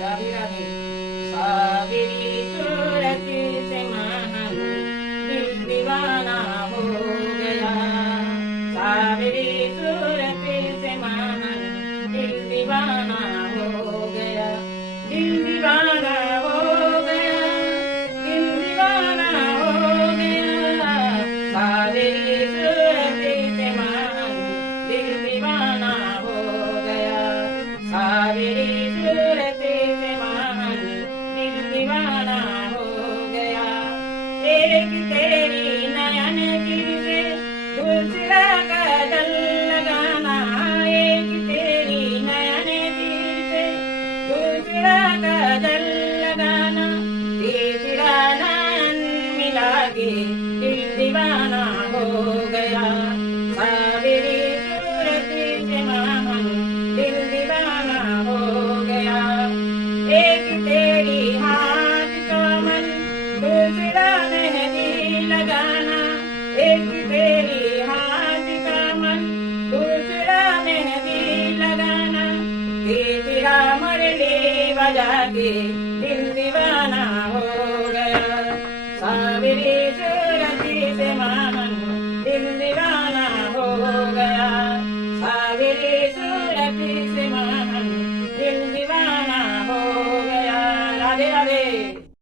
राधे राधे। सावरी सूरत से मन दिल दीवाना हो गया। सावरी सूरत से मन दिल दीवाना हो गया। दिल दीवाना हो गया। दिल दीवाना हो गया। सावरी सूरत से मन दिल दीवाना हो गया। सावरी सूरत से मन दिल दीवाना हो गया। एक तेरी नयन की से दूसरा कदल लगाना। एक तेरी नयन की से दूसरा कदल लगाना। तीसरा नयन मिला के दिल दीवाना हो गया। सावरी सूरत से मन दिल दीवाना हो गया। एक तेरी हाथ का मन दूसरा मेहंदी लगाना। एक तेरी हाथ का मन दूसरा मेहंदी लगाना। तीसरा मुरली बजा के दिल दीवाना हो